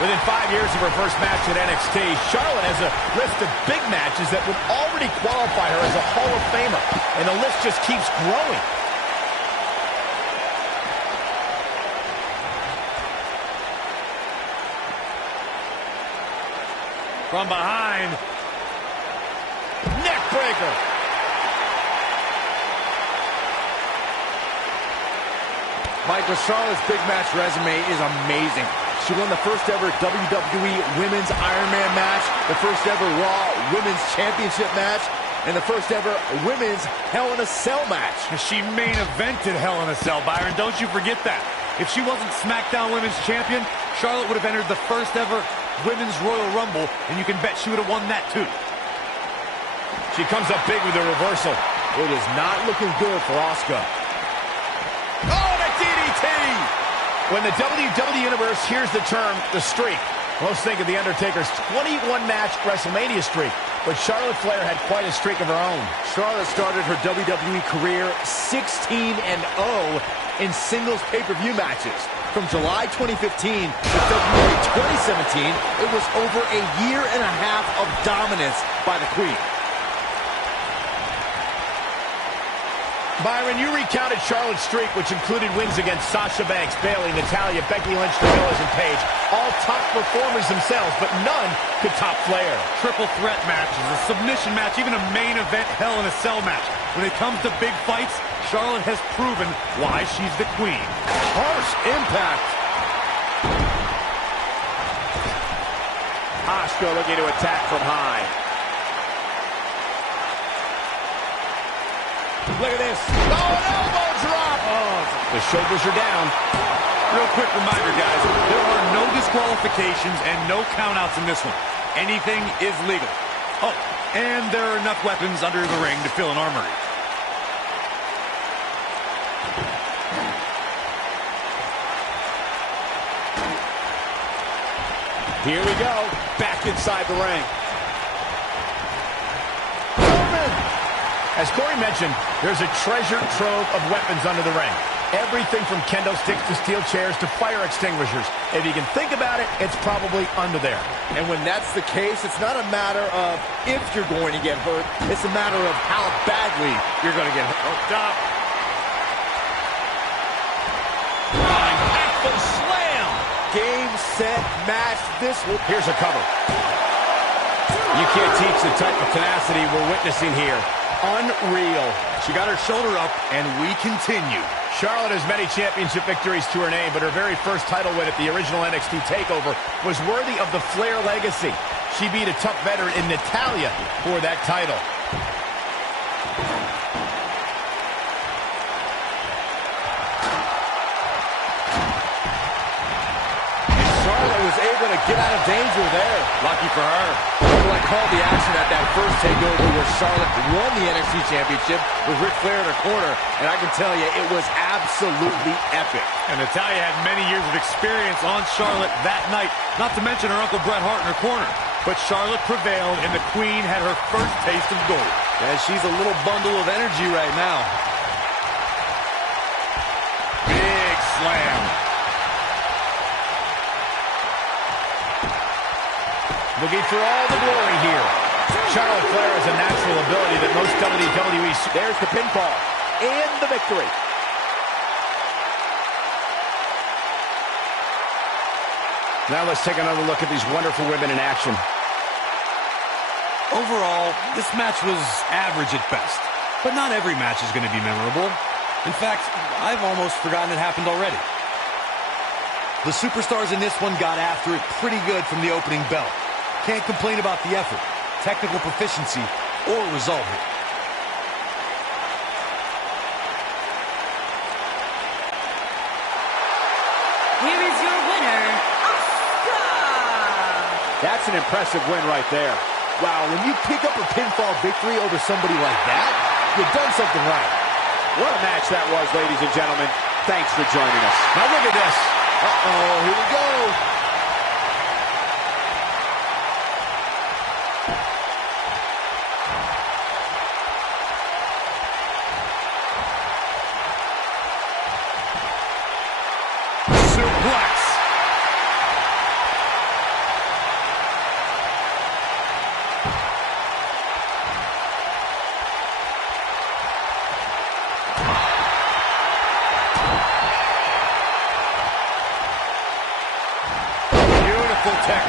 Within 5 years of her first match at NXT, Charlotte has a list of big matches that would already qualify her as a Hall of Famer, and the list just keeps growing. From behind, neck breaker. Michael, Charlotte's big match resume is amazing. She won the first ever WWE Women's Iron Man match, the first ever Raw Women's Championship match, and the first ever Women's Hell in a Cell match. She main evented Hell in a Cell, Byron. Don't you forget that. If she wasn't SmackDown Women's Champion, Charlotte would have entered the first ever Women's Royal Rumble, and you can bet she would have won that too. She comes up big with a reversal. It is not looking good for Asuka. Oh, the DDT! When the WWE Universe hears the term, the streak, most think of The Undertaker's 21-match WrestleMania streak, but Charlotte Flair had quite a streak of her own. Charlotte started her WWE career 16-0 in singles pay-per-view matches. From July 2015 to February 2017, it was over a year and a half of dominance by the Queen. Byron, you recounted Charlotte's streak, which included wins against Sasha Banks, Bayley, Natalya, Becky Lynch, The Miz, and Paige. All top performers themselves, but none could top Flair. Triple threat matches, a submission match, even a main event Hell in a Cell match. When it comes to big fights, Charlotte has proven why she's the queen. Harsh impact. Asuka looking to attack from high. Look at this. Oh, an elbow drop. Oh, the shoulders are down. Real quick reminder, guys. There are no disqualifications and no countouts in this one. Anything is legal. Oh, and there are enough weapons under the ring to fill an armory. Here we go. Back inside the ring. As Corey mentioned, there's a treasure trove of weapons under the ring. Everything from kendo sticks to steel chairs to fire extinguishers. If you can think about it, it's probably under there. And when that's the case, it's not a matter of if you're going to get hurt. It's a matter of how badly you're going to get hurt. Hooked up. Impactful slam. Game, set, match. Here's a cover. You can't teach the type of tenacity we're witnessing here. Unreal. She got her shoulder up, and we continue. Charlotte has many championship victories to her name, but her very first title win at the original NXT TakeOver was worthy of the Flair legacy. She beat a tough veteran in Natalya for that title. And Charlotte was able to get out of danger there. Lucky for her. Well, I called the action at that first TakeOver where Charlotte won the NXT Championship with Ric Flair in her corner, and I can tell you, it was absolutely epic. And Natalya had many years of experience on Charlotte that night, not to mention her Uncle Bret Hart in her corner. But Charlotte prevailed, and the Queen had her first taste of gold. Yeah, she's a little bundle of energy right now. Big slam. Looking for all the glory here. Charlotte Flair has a natural ability that most WWE... There's the pinfall and the victory. Now let's take another look at these wonderful women in action. Overall, this match was average at best. But not every match is going to be memorable. In fact, I've almost forgotten it happened already. The superstars in this one got after it pretty good from the opening bell. Can't complain about the effort, technical proficiency, or result here. Here is your winner, Asuka! That's an impressive win right there. Wow, when you pick up a pinfall victory over somebody like that, you've done something right. What a match that was, ladies and gentlemen. Thanks for joining us. Now look at this. Uh-oh, here we go.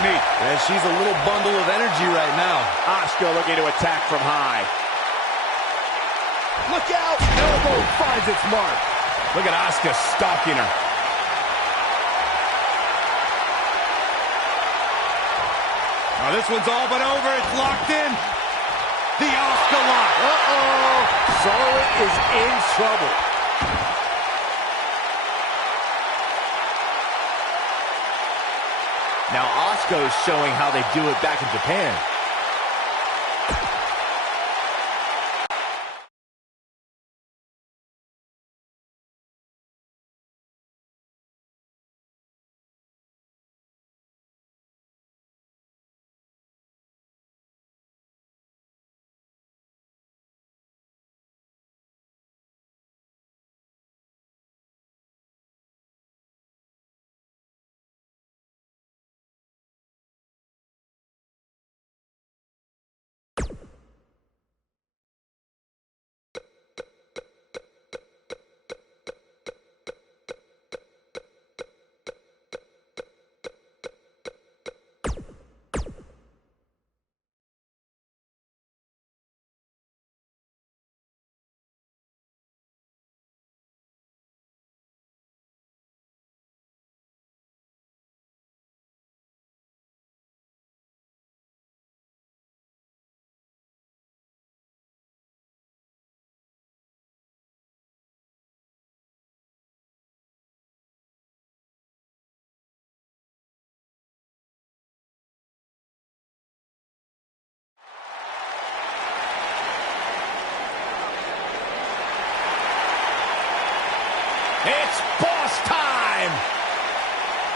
technique. And she's a little bundle of energy right now. Asuka looking to attack from high. Look out! Elbow finds its mark. Look at Asuka stalking her. Now this one's all but over. It's locked in. The Asuka lock. Uh-oh! Charlotte is in trouble. Now Asuka is showing how they do it back in Japan. It's boss time!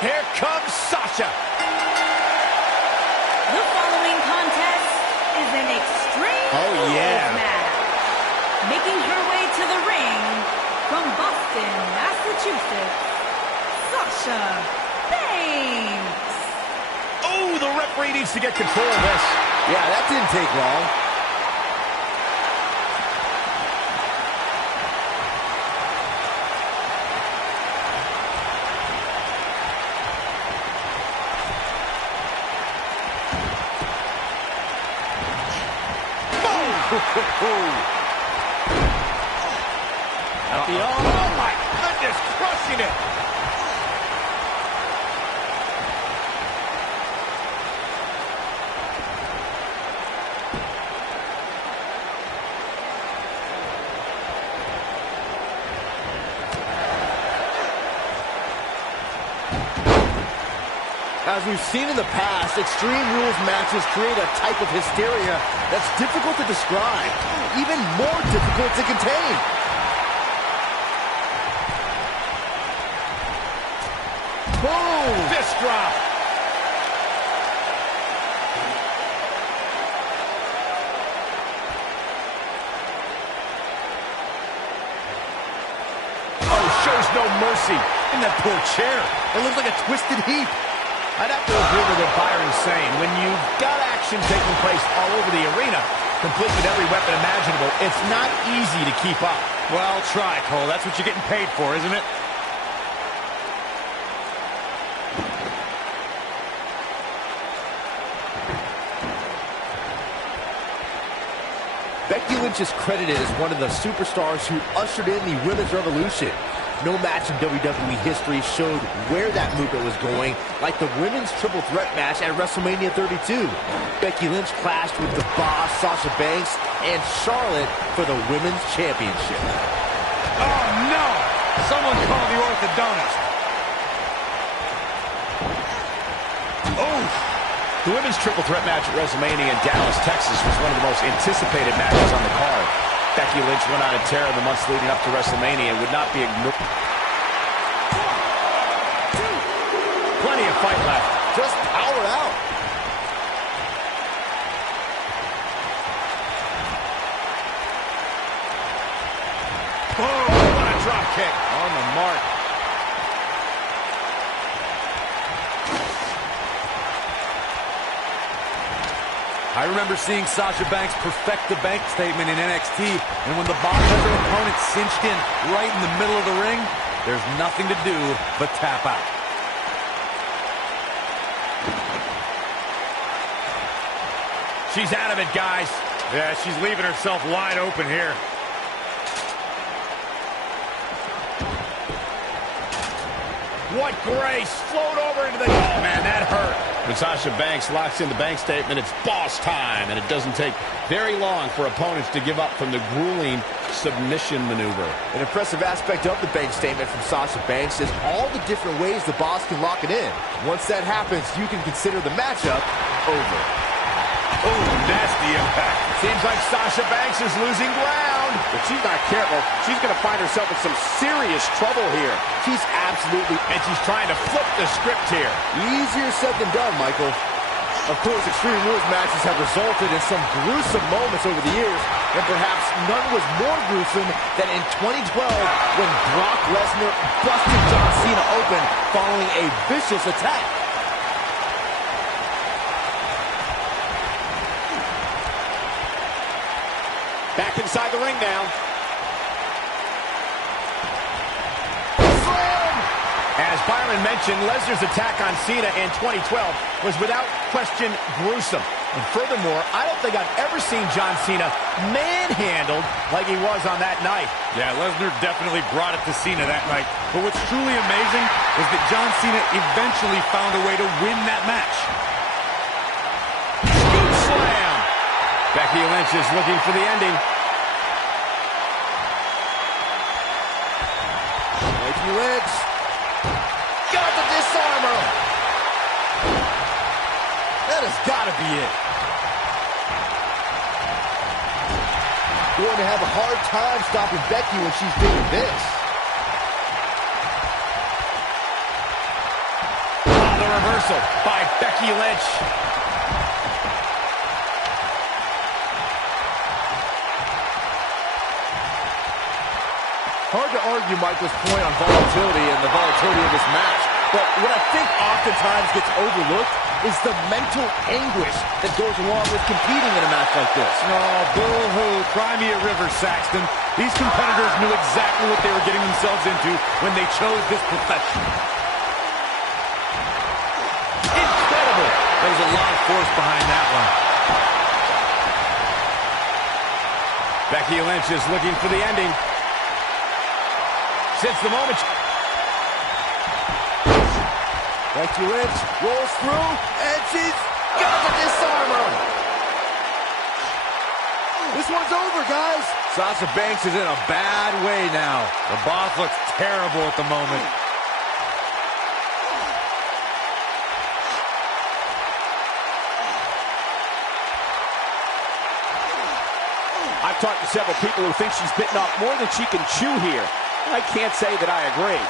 Here comes Sasha. The following contest is an extreme rules match. Making her way to the ring from Boston, Massachusetts, Sasha Banks. Oh, the referee needs to get control of this. Yeah, that didn't take long. Oh my goodness, crushing it. As we've seen in the past, Extreme Rules matches create a type of hysteria that's difficult to describe, even more difficult to contain. Boom! Fist drop. Oh, shows no mercy. In that poor chair. It looks like a twisted heap. I'd have to agree with what Byron's saying. When you've got action taking place all over the arena, complete with every weapon imaginable, it's not easy to keep up. Well, try, Cole. That's what you're getting paid for, isn't it? Becky Lynch is credited as one of the superstars who ushered in the Women's Revolution. No match in WWE history showed where that movement was going, like the Women's Triple Threat match at WrestleMania 32. Becky Lynch clashed with the Boss, Sasha Banks, and Charlotte for the Women's Championship. Oh, no! Someone call the orthodontist. Oh! The Women's Triple Threat match at WrestleMania in Dallas, Texas was one of the most anticipated matches on the card. Becky Lynch went on a tear in the months leading up to WrestleMania and would not be ignored. Plenty of fight left. Just power out. Oh, what a drop kick. On the mark. I remember seeing Sasha Banks perfect the bank statement in NXT, and when the boss has her opponent cinched in right in the middle of the ring, there's nothing to do but tap out. She's out of it, guys. Yeah, she's leaving herself wide open here. What grace. Float over into the... Oh, man, that hurt. When Sasha Banks locks in the bank statement, it's boss time, and it doesn't take very long for opponents to give up from the grueling submission maneuver. An impressive aspect of the bank statement from Sasha Banks is all the different ways the boss can lock it in. Once that happens, you can consider the matchup over. Oh, nasty impact. Seems like Sasha Banks is losing ground. If she's not careful, she's going to find herself in some serious trouble here. She's absolutely... And she's trying to flip the script here. Easier said than done, Michael. Of course, Extreme Rules matches have resulted in some gruesome moments over the years, and perhaps none was more gruesome than in 2012 when Brock Lesnar busted John Cena open following a vicious attack. Back inside the ring now. As Byron mentioned, Lesnar's attack on Cena in 2012 was without question gruesome. And furthermore, I don't think I've ever seen John Cena manhandled like he was on that night. Yeah, Lesnar definitely brought it to Cena that night. But what's truly amazing is that John Cena eventually found a way to win that match. Scoop slam. Becky Lynch is looking for the ending. Becky Lynch. Got the disarmer. That has got to be it. Going to have a hard time stopping Becky when she's doing this. Oh, the reversal by Becky Lynch. Hard to argue Michael's point on volatility and the volatility of this match. But what I think oftentimes gets overlooked is the mental anguish that goes along with competing in a match like this. Oh, boo-hoo. Cry me a river, Saxton. These competitors knew exactly what they were getting themselves into when they chose this profession. Incredible. There was a lot of force behind that one. Becky Lynch is looking for the ending. Since the moment... Becky Lynch rolls through, and she's got the disarmer. This one's over, guys. Sasha Banks is in a bad way now. The boss looks terrible at the moment. I've talked to several people who think she's bitten off more than she can chew here. I can't say that I agree.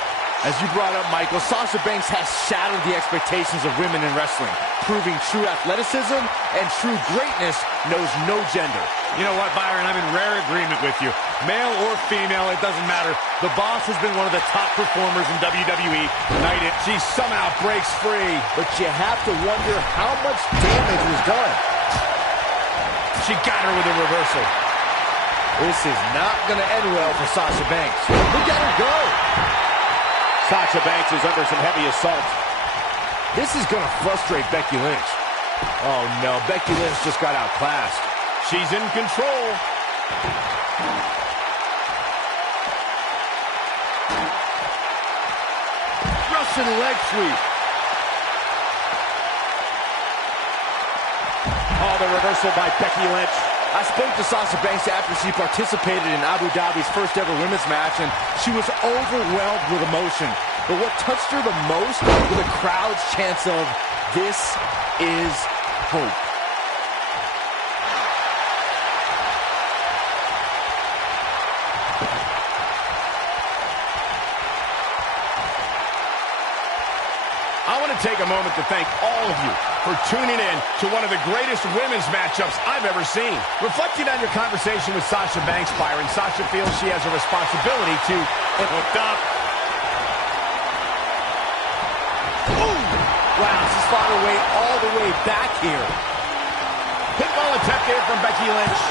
As you brought up, Michael, Sasha Banks has shattered the expectations of women in wrestling, proving true athleticism and true greatness knows no gender. You know what, Byron? I'm in rare agreement with you. Male or female, it doesn't matter. The boss has been one of the top performers in WWE. Tonight, she somehow breaks free. But you have to wonder how much damage was done. She got her with a reversal. This is not going to end well for Sasha Banks. Look at her go. Sasha Banks is under some heavy assault. This is going to frustrate Becky Lynch. Oh, no. Becky Lynch just got outclassed. She's in control. Russian leg sweep. Oh, the reversal by Becky Lynch. I spoke to Sasha Banks after she participated in Abu Dhabi's first ever women's match, and she was overwhelmed with emotion. But what touched her the most was the crowd's chants of, "This is hope." I want to take a moment to thank all of you for tuning in to one of the greatest women's matchups I've ever seen. Reflecting on your conversation with Sasha Banks, Byron, Sasha feels she has a responsibility to... Hooked up. Ooh! Wow, she's fought her way all the way back here. Pinball attempt here from Becky Lynch.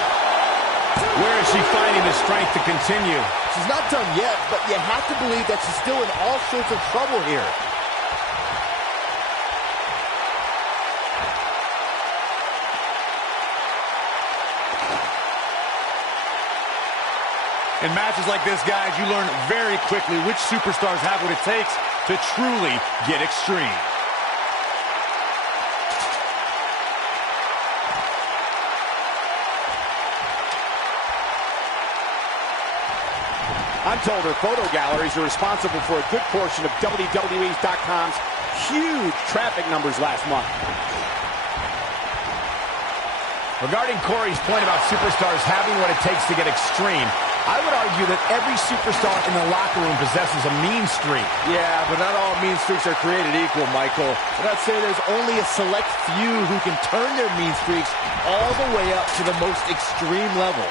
Where is she finding the strength to continue? She's not done yet, but you have to believe that she's still in all sorts of trouble here. In matches like this, guys, you learn very quickly which superstars have what it takes to truly get extreme. I'm told her photo galleries are responsible for a good portion of WWE's.com's huge traffic numbers last month. Regarding Corey's point about superstars having what it takes to get extreme, I would argue that every superstar in the locker room possesses a mean streak. Yeah, but not all mean streaks are created equal, Michael. And I'd say there's only a select few who can turn their mean streaks all the way up to the most extreme level.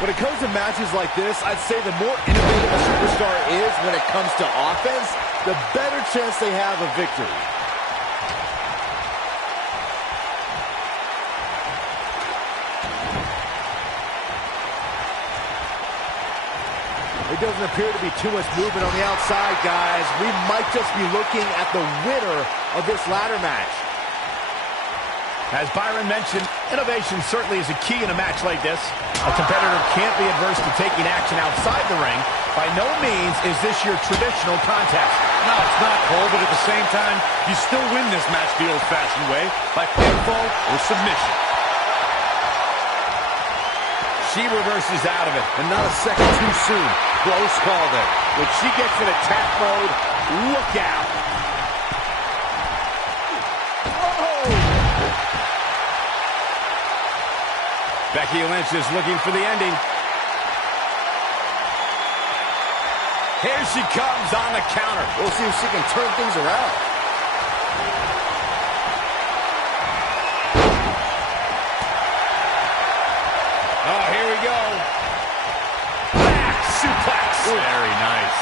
When it comes to matches like this, I'd say the more innovative a superstar is when it comes to offense, the better chance they have of victory. It doesn't appear to be too much movement on the outside, guys. We might just be looking at the winner of this ladder match. As Byron mentioned, innovation certainly is a key in a match like this. A competitor can't be adverse to taking action outside the ring. By no means is this your traditional contest. No, it's not, Cole, but at the same time, you still win this match the old-fashioned way, by pinfall or submission. She reverses out of it. And not a second too soon. Close call there. When she gets in attack mode, look out. Becky Lynch is looking for the ending. Here she comes on the counter. We'll see if she can turn things around. Oh, here we go. Back suplex. Very nice.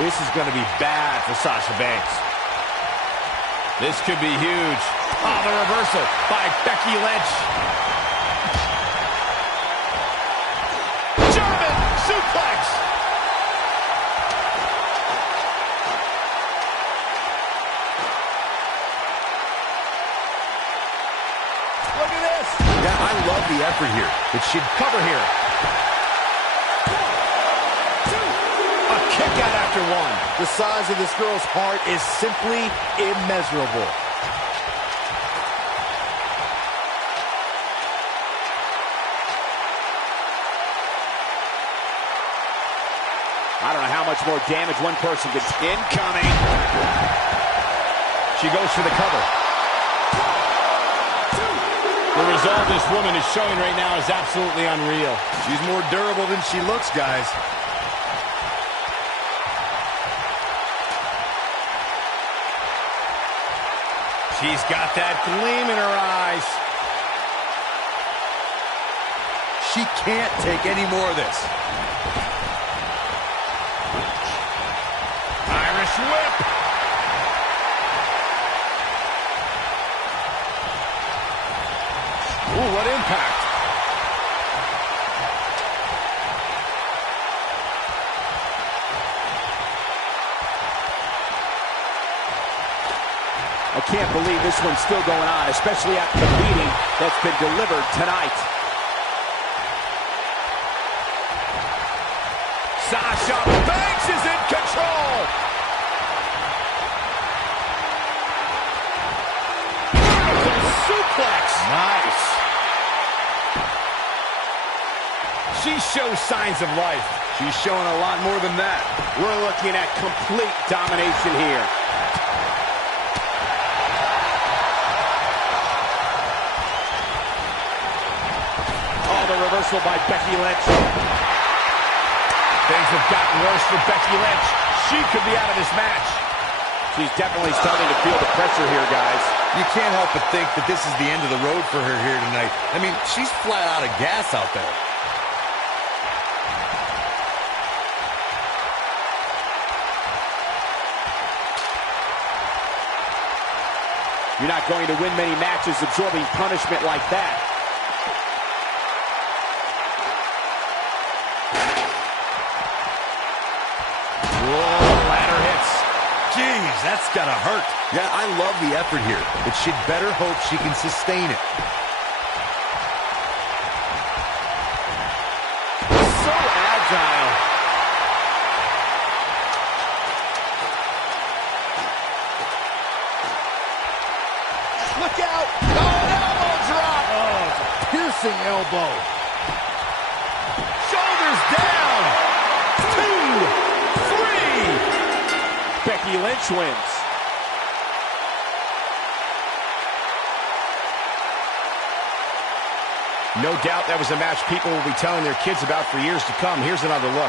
This is going to be bad for Sasha Banks. This could be huge. Oh, the reversal by Becky Lynch. German suplex. Look at this. Yeah, I love the effort here. It should cover here. A kick out after one. The size of this girl's heart is simply immeasurable. I don't know how much more damage one person could. Incoming. She goes for the cover. The resolve this woman is showing right now is absolutely unreal. She's more durable than she looks, guys. She's got that gleam in her eyes. She can't take any more of this. Irish whip. Ooh, what impact. I can't believe this one's still going on, especially after the beating that's been delivered tonight. Sasha Banks is in control. Vertical suplex. Nice. She shows signs of life. She's showing a lot more than that. We're looking at complete domination here. Oh, the reversal by Becky Lynch. Things have gotten worse for Becky Lynch. She could be out of this match. She's definitely starting to feel the pressure here, guys. You can't help but think that this is the end of the road for her here tonight. I mean, she's flat out of gas out there. You're not going to win many matches absorbing punishment like that. Jeez, that's gotta hurt. Yeah, I love the effort here, but she'd better hope she can sustain it. So agile. Look out! Oh, an elbow drop! Oh, it's a piercing elbow. Shoulders down! 2, 3! Becky Lynch wins. No doubt that was a match people will be telling their kids about for years to come. Here's another look.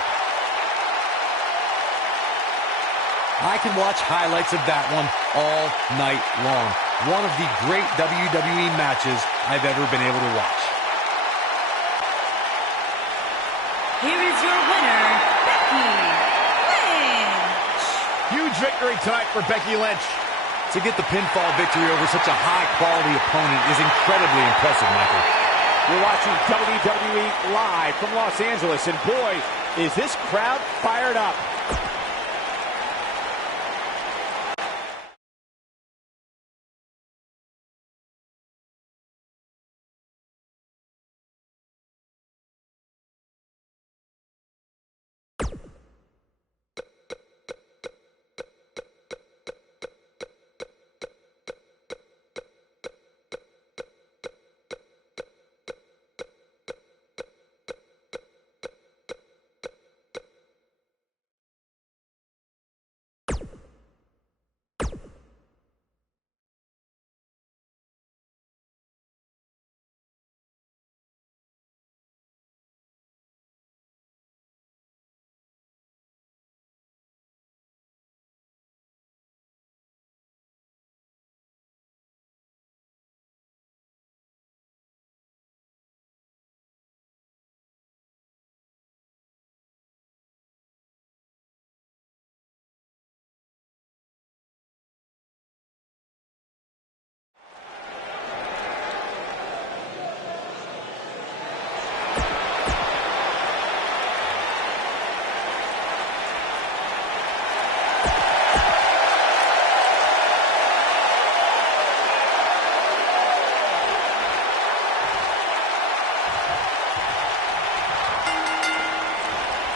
I can watch highlights of that one all night long. One of the great WWE matches I've ever been able to watch. Here is your winner, Becky Lynch. Huge victory tonight for Becky Lynch. To get the pinfall victory over such a high-quality opponent is incredibly impressive, Michael. You're watching WWE live from Los Angeles, and boy, is this crowd fired up.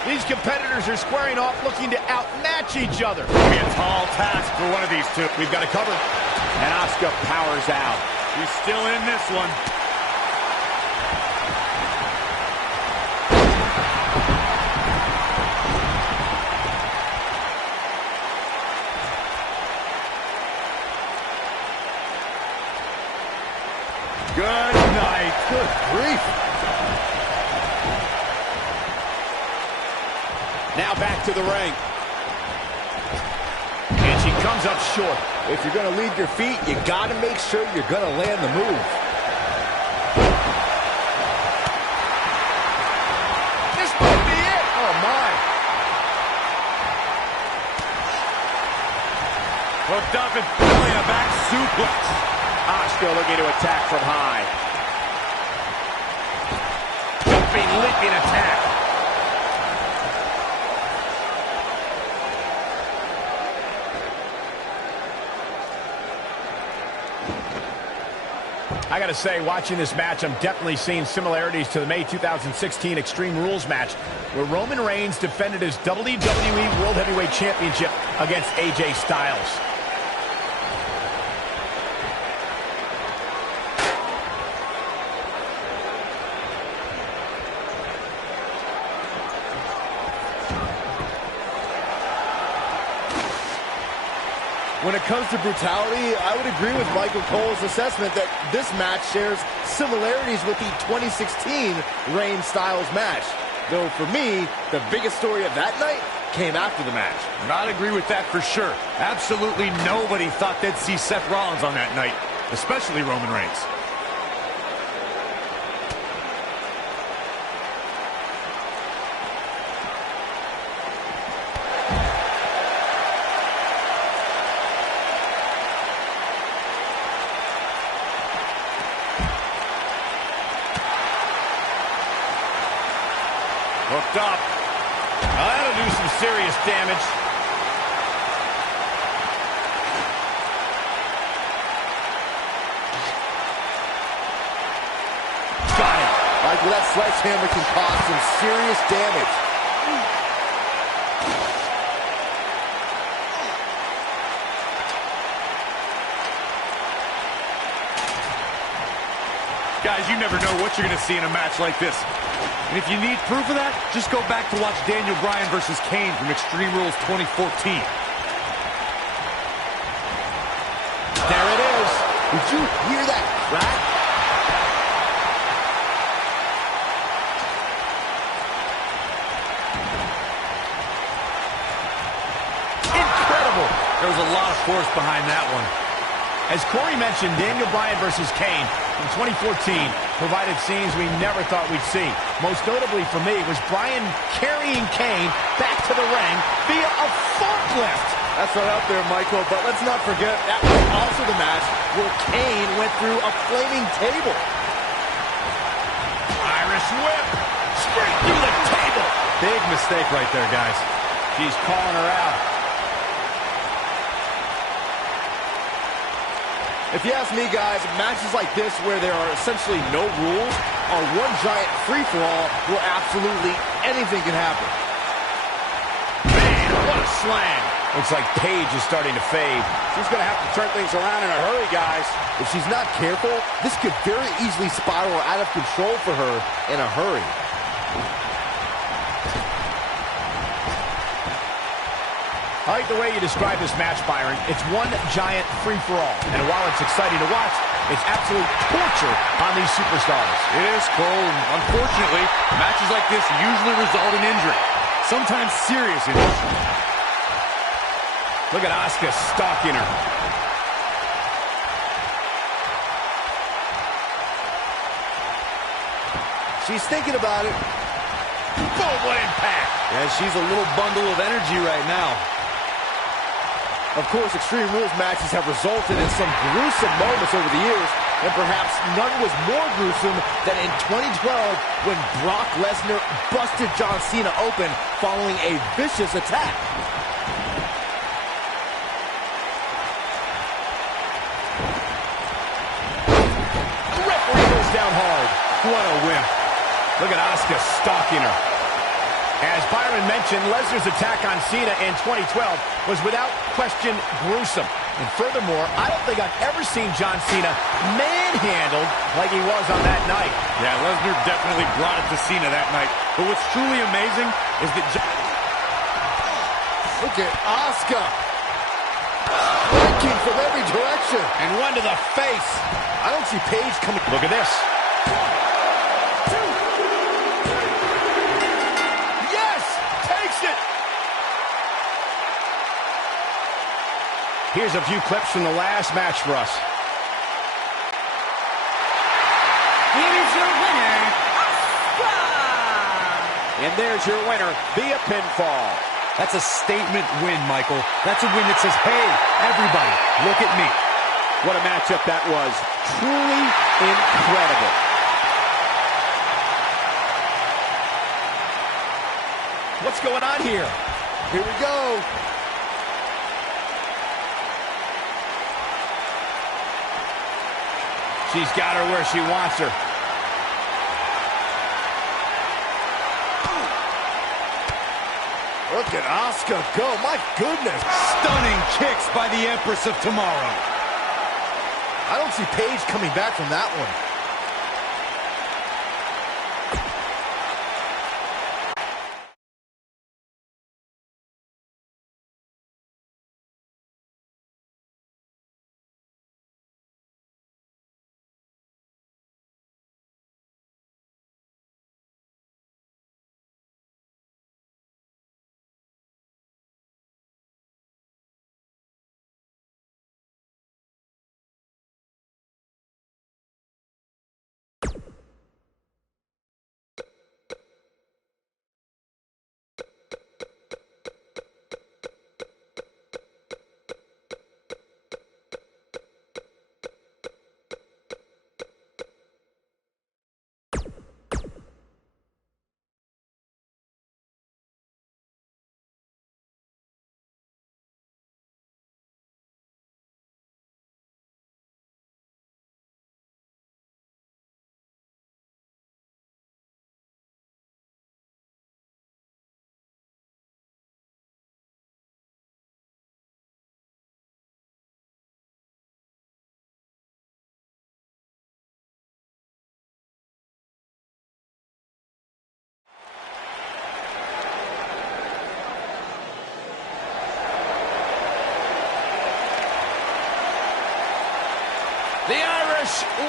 These competitors are squaring off, looking to outmatch each other. It'll be a tall task for one of these two. We've got to cover. And Asuka powers out. She's still in this one. Good night. Good grief. Now back to the ring. And she comes up short. If you're going to leave your feet, you got to make sure you're going to land the move. This might be it. Oh, my. Hooked up and belly a back suplex. Asuka looking to attack from high. Jumping, leaping attack. I gotta say, watching this match, I'm definitely seeing similarities to the May 2016 Extreme Rules match, where Roman Reigns defended his WWE World Heavyweight Championship against AJ Styles. When it comes to brutality, I would agree with Michael Cole's assessment that this match shares similarities with the 2016 Reigns-Styles match. Though for me, the biggest story of that night came after the match. I'd agree with that for sure. Absolutely nobody thought they'd see Seth Rollins on that night, especially Roman Reigns. Hooked up. Now that'll do some serious damage. Michael, that sledgehammer can cause some serious damage. Guys, you never know what you're going to see in a match like this. And if you need proof of that, just go back to watch Daniel Bryan versus Kane from Extreme Rules 2014. There it is. Did you hear that crack? Incredible. There was a lot of force behind that one. As Corey mentioned, Daniel Bryan versus Kane from 2014 provided scenes we never thought we'd see. Most notably for me was Bryan carrying Kane back to the ring via a forklift. That's right up there, Michael, but let's not forget that was also the match where Kane went through a flaming table. Irish whip, straight through the table. Big mistake right there, guys. She's calling her out. If you ask me, guys, matches like this where there are essentially no rules are one giant free-for-all where absolutely anything can happen. Man, what a slam. Looks like Paige is starting to fade. She's going to have to turn things around in a hurry, guys. If she's not careful, this could very easily spiral out of control for her in a hurry. I like the way you describe this match, Byron. It's one giant free-for-all. And while it's exciting to watch, it's absolute torture on these superstars. It is, Cole. Unfortunately, matches like this usually result in injury. Sometimes serious injury. Look at Asuka stalking her. She's thinking about it. Boom, what impact. Yeah, she's a little bundle of energy right now. Of course, Extreme Rules matches have resulted in some gruesome moments over the years, and perhaps none was more gruesome than in 2012 when Brock Lesnar busted John Cena open following a vicious attack. The referee goes down hard. What a win. Look at Asuka stalking her. As Byron mentioned, Lesnar's attack on Cena in 2012 was without question gruesome. And furthermore, I don't think I've ever seen John Cena manhandled like he was on that night. Yeah, Lesnar definitely brought it to Cena that night. But what's truly amazing is that... Look at Asuka. Striking from every direction. And one to the face. I don't see Paige coming. Look at this. Here's a few clips from the last match for us. Here is your winner, Asuka! And there's your winner via pinfall. That's a statement win, Michael. That's a win that says, hey, everybody, look at me. What a matchup that was. Truly incredible. What's going on here? Here we go. She's got her where she wants her. Look at Asuka go. My goodness. Stunning kicks by the Empress of Tomorrow. I don't see Paige coming back from that one.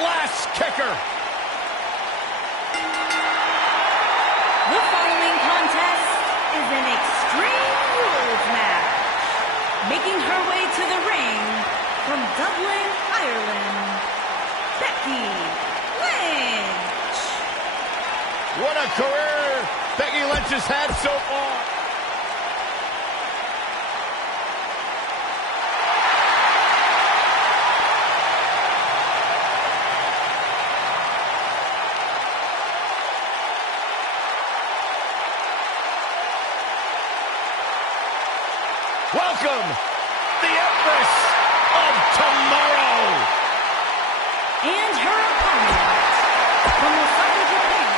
Last kicker. The following contest is an Extreme Rules match. Making her way to the ring from Dublin, Ireland, Becky Lynch. What a career Becky Lynch has had so far. Welcome, the Empress of Tomorrow. And her opponent from Osaka, Japan.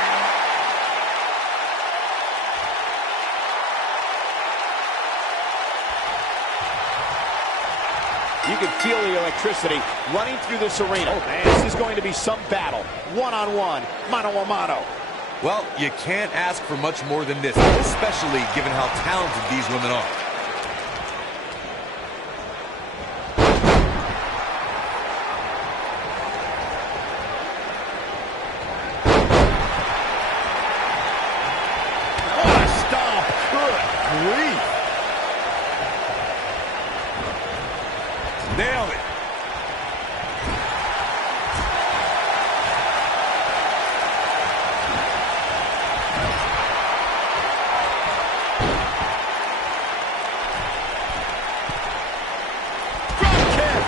You can feel the electricity running through this arena. Oh, man. This is going to be some battle. One-on-one, mano-a-mano. Well, you can't ask for much more than this, especially given how talented these women are. Nailed it. Drop kick.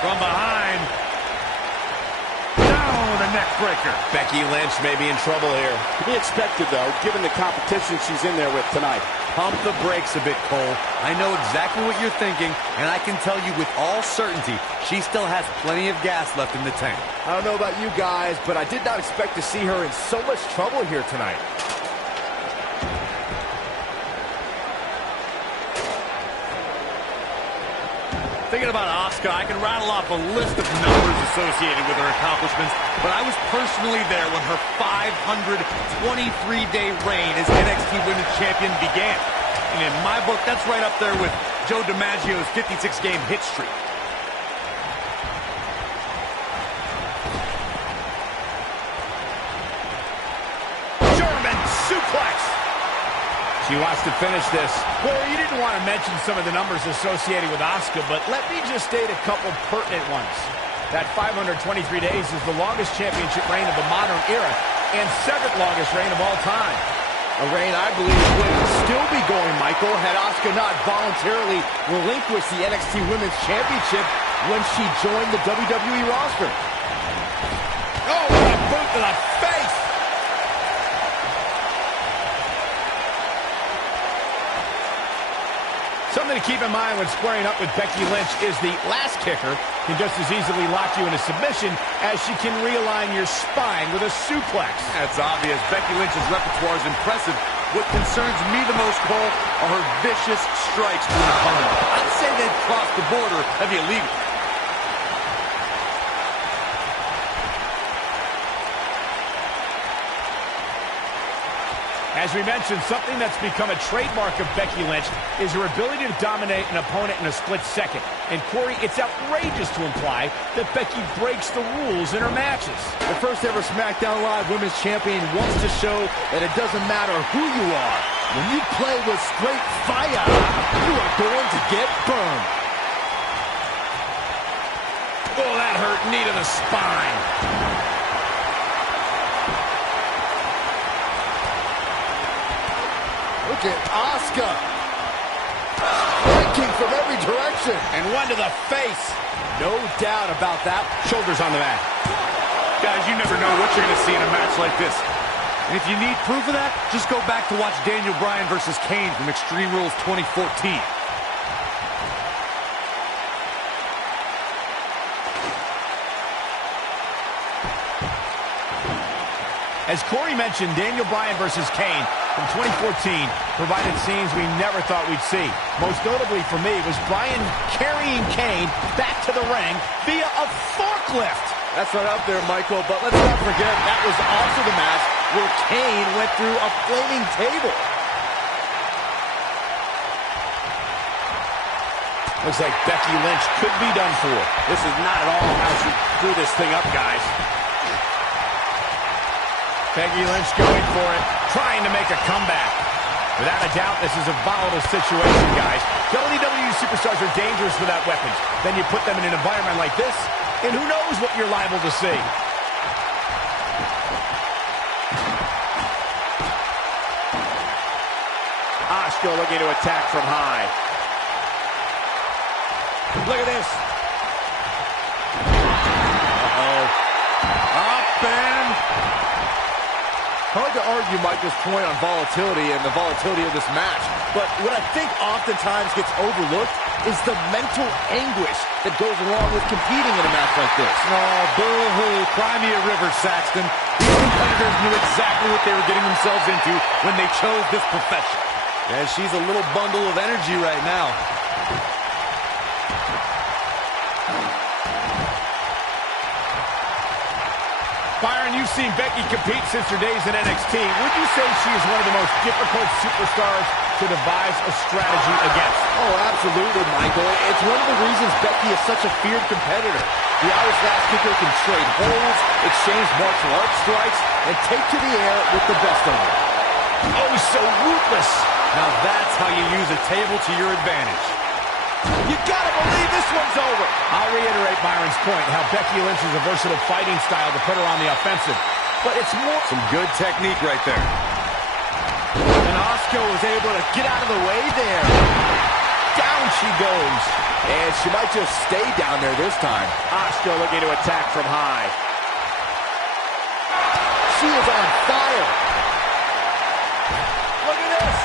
From behind. Neckbreaker. Becky Lynch may be in trouble here. To be expected, though, given the competition she's in there with tonight. Pump the brakes a bit, Cole. I know exactly what you're thinking, and I can tell you with all certainty, she still has plenty of gas left in the tank. I don't know about you guys, but I did not expect to see her in so much trouble here tonight. Thinking about Asuka, I can rattle off a list of numbers associated with her accomplishments, but I was personally there when her 523-day reign as NXT Women's Champion began. And in my book, that's right up there with Joe DiMaggio's 56-game hit streak. German suplex. She wants to finish this. Well, you didn't want to mention some of the numbers associated with Asuka, but let me just state a couple pertinent ones. That 523 days is the longest championship reign of the modern era and second longest reign of all time. A reign I believe would still be going, Michael, had Asuka not voluntarily relinquished the NXT Women's Championship when she joined the WWE roster. Oh, what a boot to the face! Something to keep in mind when squaring up with Becky Lynch is the last kicker can just as easily lock you into submission as she can realign your spine with a suplex. That's obvious. Becky Lynch's repertoire is impressive. What concerns me the most, Cole, are her vicious strikes to an opponent. I'd say they'd cross the border of illegal. As we mentioned, something that's become a trademark of Becky Lynch is her ability to dominate an opponent in a split second. And Corey, it's outrageous to imply that Becky breaks the rules in her matches. The first ever SmackDown Live Women's Champion wants to show that it doesn't matter who you are. When you play with straight fire, you are going to get burned. Oh, that hurt. Knee to the spine. Look at Asuka. Striking from every direction. And one to the face. No doubt about that. Shoulders on the mat. Guys, you never know what you're going to see in a match like this. And if you need proof of that, just go back to watch Daniel Bryan versus Kane from Extreme Rules 2014. As Corey mentioned, Daniel Bryan versus Kane from 2014 provided scenes we never thought we'd see. Most notably for me was Bryan carrying Kane back to the ring via a forklift. That's right up there, Michael. But let's not forget, that was also the match where Kane went through a flaming table. Looks like Becky Lynch could be done for. This is not at all how she threw this thing up, guys. Becky Lynch going for it, trying to make a comeback. Without a doubt, this is a volatile situation, guys. WWE superstars are dangerous without weapons. Then you put them in an environment like this, and who knows what you're liable to see. Asuka looking to attack from high. Look at this. Uh-oh. Up and... Hard to argue Michael's point on volatility and the volatility of this match. But what I think oftentimes gets overlooked is the mental anguish that goes along with competing in a match like this. Oh, boo-hoo. Cry me a river, Saxton. These competitors knew exactly what they were getting themselves into when they chose this profession. And she's a little bundle of energy right now. Byron, you've seen Becky compete since her days in NXT. Would you say she is one of the most difficult superstars to devise a strategy against? Oh, absolutely, Michael. It's one of the reasons Becky is such a feared competitor. The Irish Lash Kicker can trade holds, exchange martial arts strikes, and take to the air with the best of them. Oh, so ruthless. Now that's how you use a table to your advantage. You gotta believe this one's over. I'll reiterate Byron's point, how Becky Lynch is a versatile fighting style to put her on the offensive. But it's more... Some good technique right there. And Asuka was able to get out of the way there. Down she goes. And she might just stay down there this time. Asuka looking to attack from high. She is on fire. Look at this.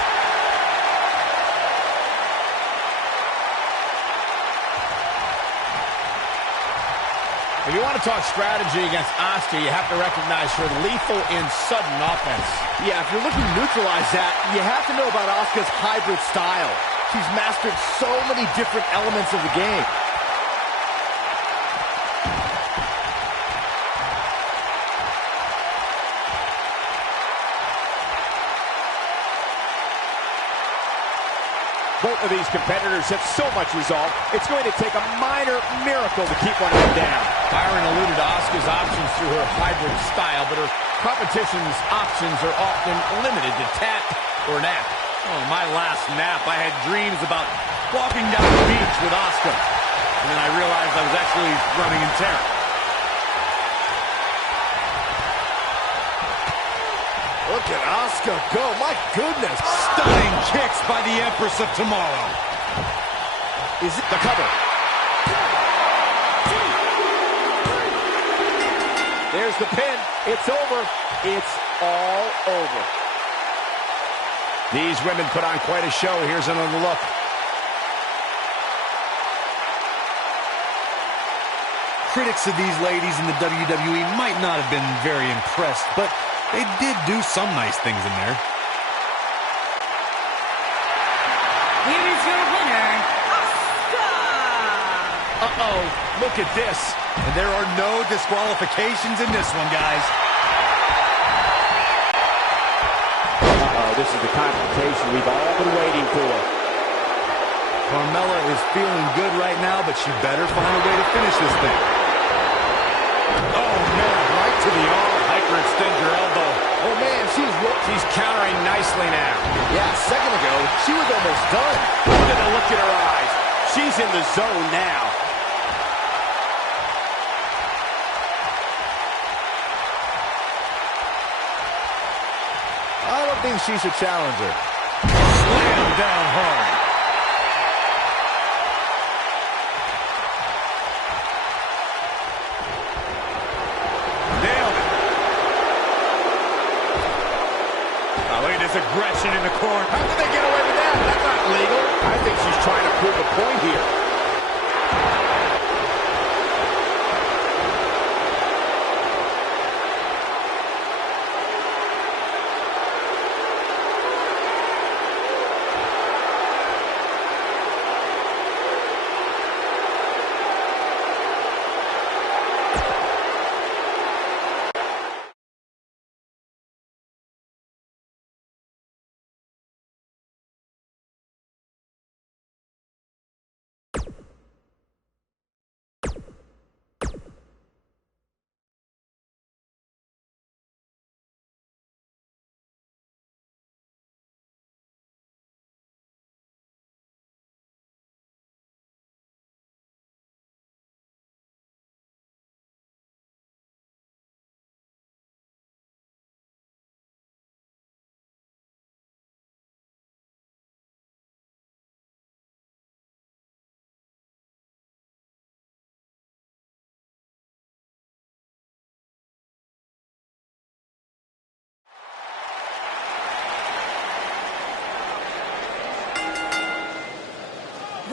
If you want to talk strategy against Asuka, you have to recognize her lethal and sudden offense. Yeah, if you're looking to neutralize that, you have to know about Asuka's hybrid style. She's mastered so many different elements of the game. Both of these competitors have so much resolve, it's going to take a minor miracle to keep one of them down. Byron alluded to Asuka's options through her hybrid style, but her competition's options are often limited to tap or nap. Oh, my last nap, I had dreams about walking down the beach with Asuka. And then I realized I was actually running in terror. Look at Asuka go. My goodness. Stunning kicks by the Empress of Tomorrow. Is it the cover? There's the pin. It's over. It's all over. These women put on quite a show. Here's another look. Critics of these ladies in the WWE might not have been very impressed, but they did do some nice things in there. Here is your winner, Asuka! Uh-oh, look at this. And there are no disqualifications in this one, guys. Uh-oh, this is the confrontation we've all been waiting for. Carmella is feeling good right now, but she better find a way to finish this thing. Oh, man, right to the arm. Hyperextend your elbow. Oh, man, She's countering nicely now. Yeah, a second ago, she was almost done. Look at the look in her eyes. She's in the zone now. I don't think she should challenge her. Slam down hard. Nailed it. Oh, look at this aggression in the corner. How did they get away with that? That's not legal. I think she's trying to prove a point here.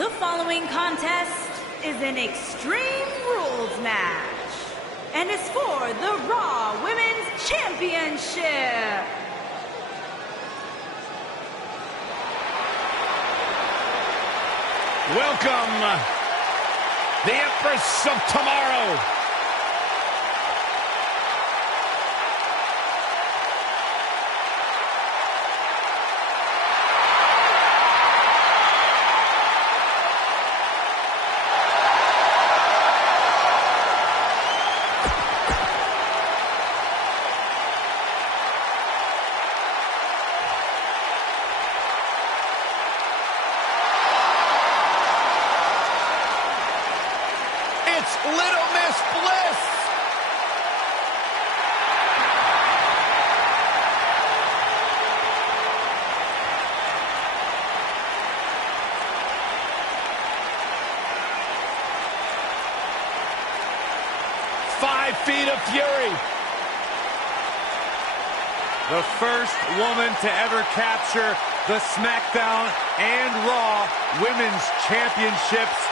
The following contest is an Extreme Rules match and is for the Raw Women's Championship. Welcome, the Empress of Tomorrow. Little Miss Bliss. Five feet of fury. The first woman to ever capture the SmackDown and Raw Women's Championships,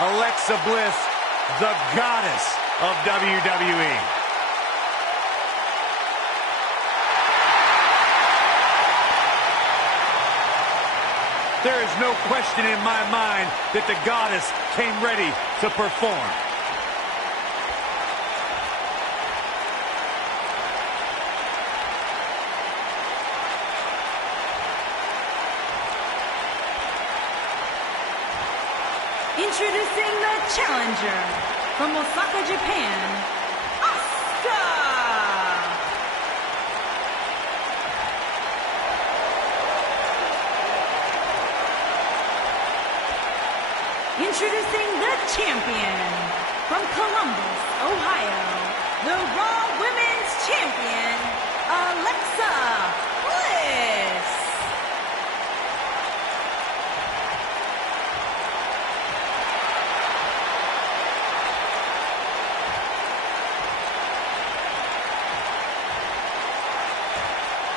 Alexa Bliss, the goddess of WWE. There is no question in my mind that the goddess came ready to perform. Introducing the challenger from Osaka, Japan, Asuka. Introducing the champion from Columbus, Ohio, the Raw Women's Champion, Alexa Bliss.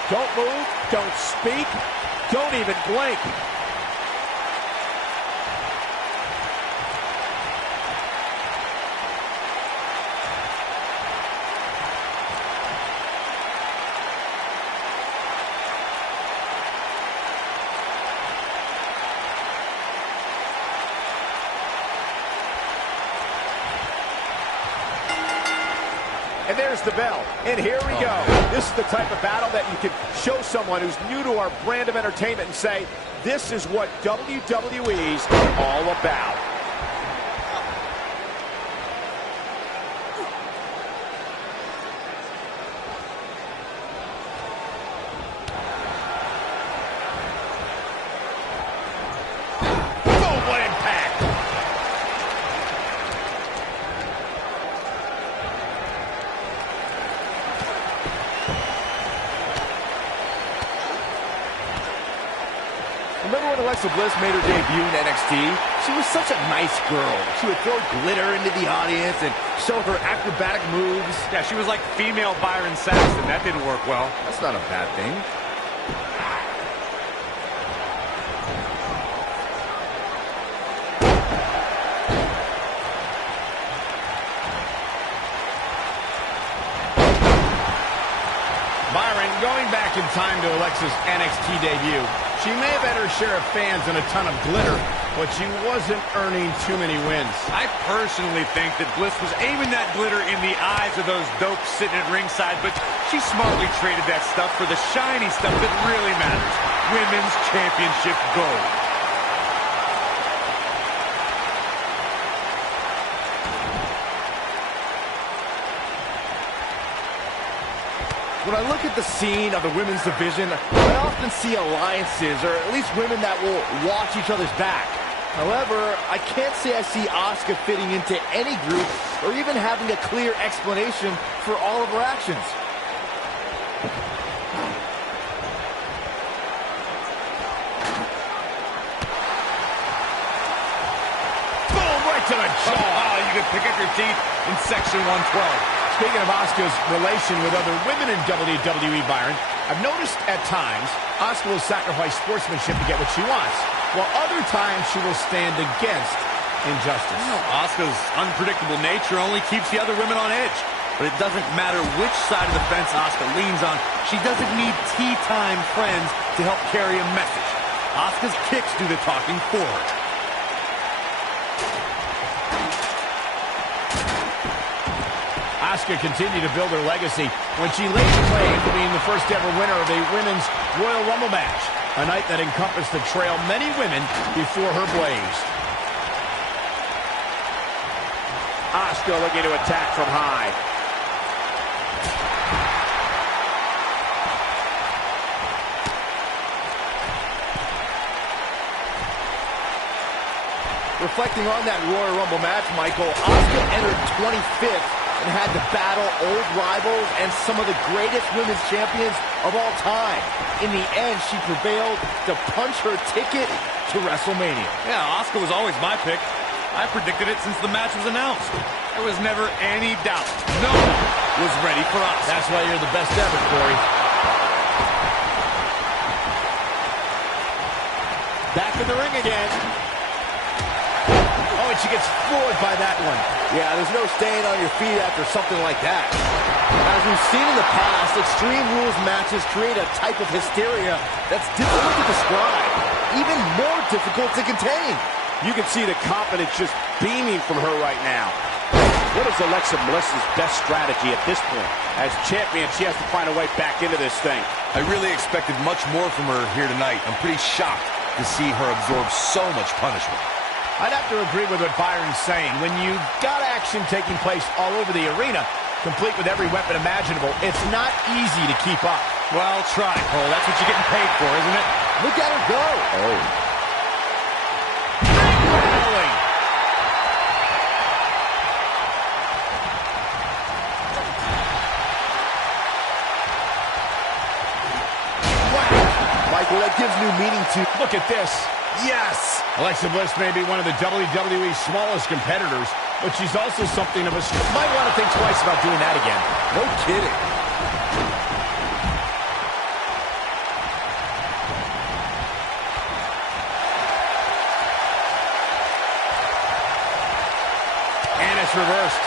Don't move, don't speak, don't even blink. And there's the bell. And here we go. This is the type of battle that you can show someone who's new to our brand of entertainment and say, this is what WWE's all about. Boom, what impact. Remember when Alexa Bliss made her debut in NXT? She was such a nice girl. She would throw glitter into the audience and show her acrobatic moves. Yeah, she was like female Byron Saxton. That didn't work well. That's not a bad thing. Byron, going back in time to Alexa's NXT debut, she may have had her share of fans and a ton of glitter, but she wasn't earning too many wins. I personally think that Bliss was aiming that glitter in the eyes of those dopes sitting at ringside, but she smartly traded that stuff for the shiny stuff that really matters. Women's Championship gold. When I look at the scene of the women's division, I often see alliances, or at least women that will watch each other's back. However, I can't say I see Asuka fitting into any group or even having a clear explanation for all of her actions. Boom, right to the jaw. Oh, you can pick up your teeth in Section 112. Speaking of Asuka's relation with other women in WWE, Byron, I've noticed at times Asuka will sacrifice sportsmanship to get what she wants. while other times she will stand against injustice. Asuka's unpredictable nature only keeps the other women on edge. But it doesn't matter which side of the fence Asuka leans on. She doesn't need tea time friends to help carry a message. Asuka's kicks do the talking for her. Asuka continued to build her legacy when she laid claim to being the first ever winner of a women's Royal Rumble match, a night that encompassed the trail many women before her blazed. Asuka looking to attack from high. Reflecting on that Royal Rumble match, Michael, Asuka entered 25th and had to battle old rivals and some of the greatest women's champions of all time. In the end, she prevailed to punch her ticket to WrestleMania. Yeah, Asuka was always my pick. I predicted it since the match was announced. There was never any doubt. No one was ready for us. That's why you're the best ever, Corey. Back in the ring again. Oh, and she gets floored by that one. Yeah, there's no staying on your feet after something like that. As we've seen in the past, Extreme Rules matches create a type of hysteria that's difficult to describe, even more difficult to contain. You can see the confidence just beaming from her right now. What is Alexa Bliss's best strategy at this point? As champion, she has to find a way back into this thing. I really expected much more from her here tonight. I'm pretty shocked to see her absorb so much punishment. I'd have to agree with what Byron's saying. When you've got action taking place all over the arena, complete with every weapon imaginable, it's not easy to keep up. Well, try, Cole. That's what you're getting paid for, isn't it? Look at her go. Oh. Michael, that gives new meaning to... Look at this. Yes! Alexa Bliss may be one of the WWE's smallest competitors, but she's also something of a... Might want to think twice about doing that again. No kidding. And it's reversed.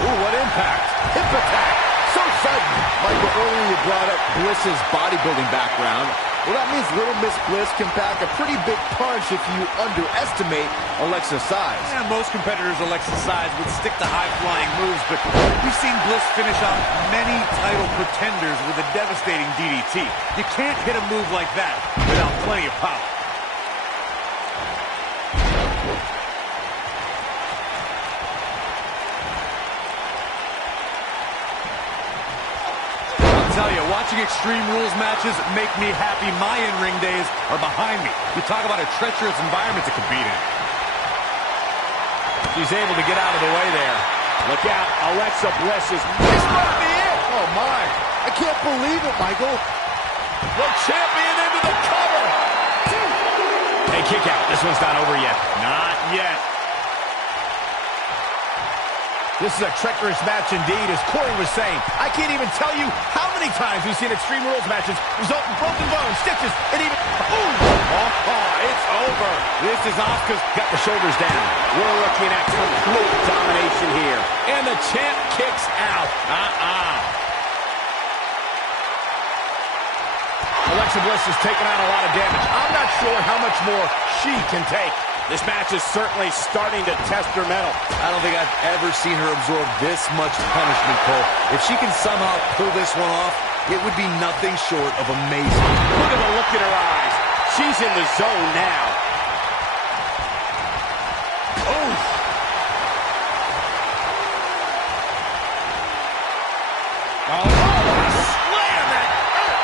Ooh, what impact. Hip attack. So sudden. Michael, earlier you brought up Bliss's bodybuilding background. Well, that means Little Miss Bliss can pack a pretty big punch if you underestimate Alexa's size. Yeah, most competitors Alexa's size would stick to high-flying moves, but we've seen Bliss finish off many title pretenders with a devastating DDT. You can't hit a move like that without plenty of power. Tell you, watching Extreme Rules matches make me happy. My in-ring days are behind me. You talk about a treacherous environment to compete in. She's able to get out of the way there. Look out, Alexa Bliss is... This might be it! Oh, my. I can't believe it, Michael. The champion into the cover! Hey, kick out. This one's not over yet. Not yet. This is a treacherous match indeed, as Corey was saying. I can't even tell you how many times we've seen Extreme Rules matches result in broken bones, stitches, and even... It's over. This is Asuka's got the shoulders down. We're looking at complete domination here. And the champ kicks out. Alexa Bliss has taken on a lot of damage. I'm not sure how much more she can take. This match is certainly starting to test her mettle. I don't think I've ever seen her absorb this much punishment, Cole. If she can somehow pull this one off, it would be nothing short of amazing. Look at the look in her eyes. She's in the zone now. Oh! Slam that hurt.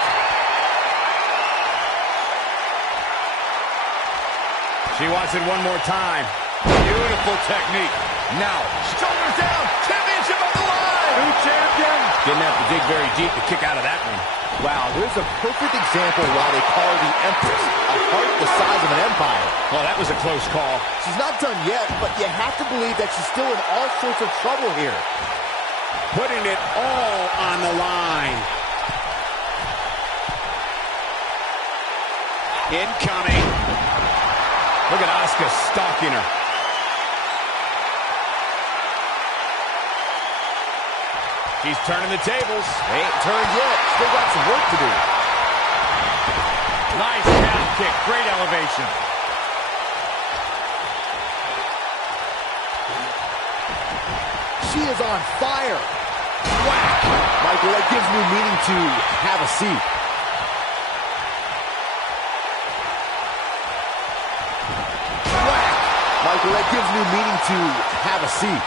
She wants it one more time. Beautiful technique. Now, Shoulders down. Championship on the line. New champion. Didn't have to dig very deep to kick out of that one. Wow, there's a perfect example of why they call her the Empress. A heart the size of an empire. Oh, that was a close call. She's not done yet, but you have to believe that she's still in all sorts of trouble here. Putting it all on the line. Incoming. Look at Asuka stalking her. She's turning the tables. They ain't turned yet. Still got some work to do. Nice calf kick. Great elevation. She is on fire. Whack! Michael, that gives new meaning to have a seat. Whack! Michael, that gives new meaning to have a seat.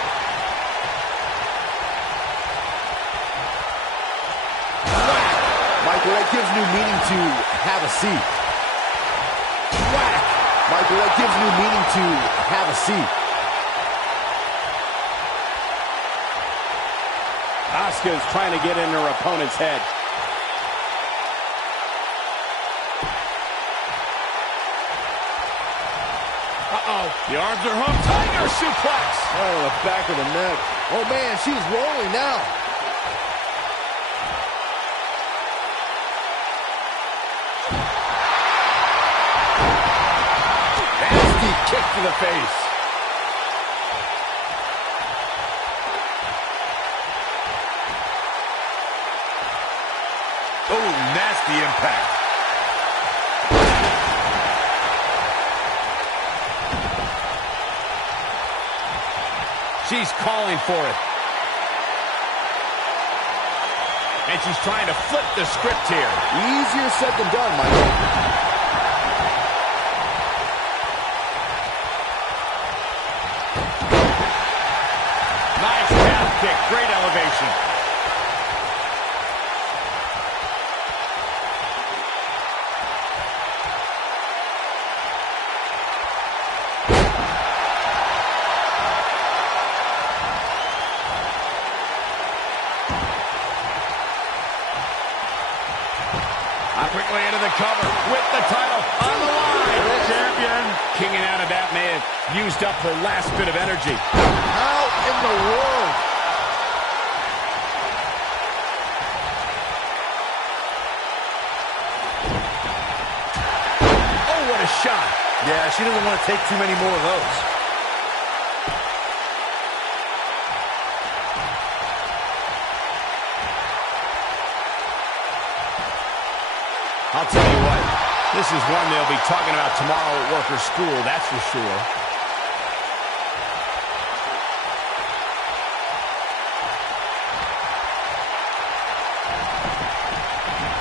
Whack! Michael, that gives new meaning to have a seat. Whack! Michael, that gives new meaning to have a seat. Asuka is trying to get in her opponent's head. Uh-oh. The arms are hooked. Tiger suplex. Right on the back of the neck. Oh, man, she's rolling now. Nasty kick to the face. Oh, nasty impact. She's calling for it. And she's trying to flip the script here. Easier said than done, Michael. Nice calf kick. Great elevation. Quickly into the cover with the title on the line. Champion. Kicking out of that may have used up her last bit of energy. How in the world? Oh, what a shot. Yeah, she doesn't want to take too many more of those. I'll tell you what, this is one they'll be talking about tomorrow at work or school, that's for sure.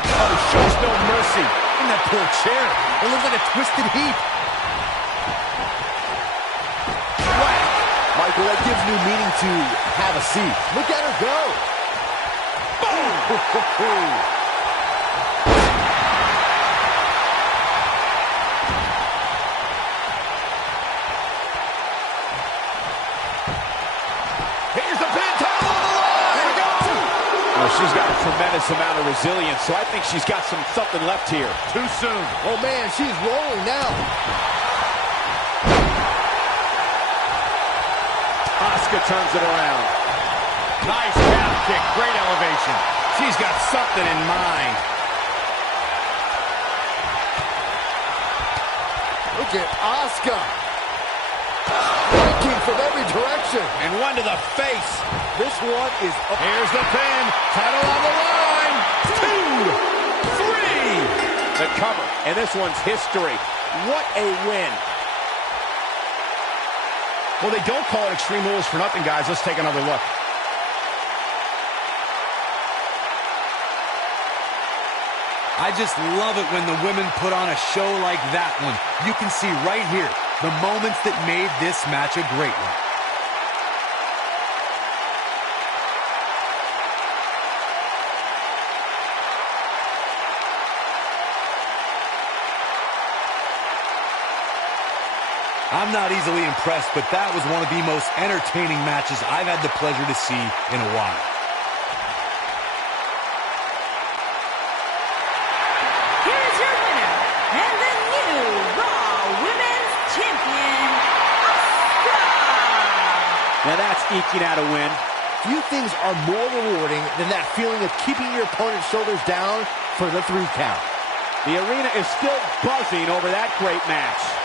Oh, shows no mercy. In that poor chair. It looks like a twisted heap. Whack! Michael, that gives new meaning to have a seat. Look at her go. Boom! She's got a tremendous amount of resilience, so I think she's got something left here. Too soon. Oh, man, she's rolling now. Asuka turns it around. Nice calf kick, great elevation. She's got something in mind. Look at Asuka. Striking from every direction. And one to the face. This one is up. Here's the pin. Title on the line. 2, 3. The cover, and this one's history. What a win. Well, they don't call it Extreme Rules for nothing, guys. Let's take another look. I just love it when the women put on a show like that one. You can see right here the moments that made this match a great one. I'm not easily impressed, but that was one of the most entertaining matches I've had the pleasure to see in a while. Here's your winner, and the new Raw Women's Champion, Asuka. Now that's eking out a win. Few things are more rewarding than that feeling of keeping your opponent's shoulders down for the 3 count. The arena is still buzzing over that great match.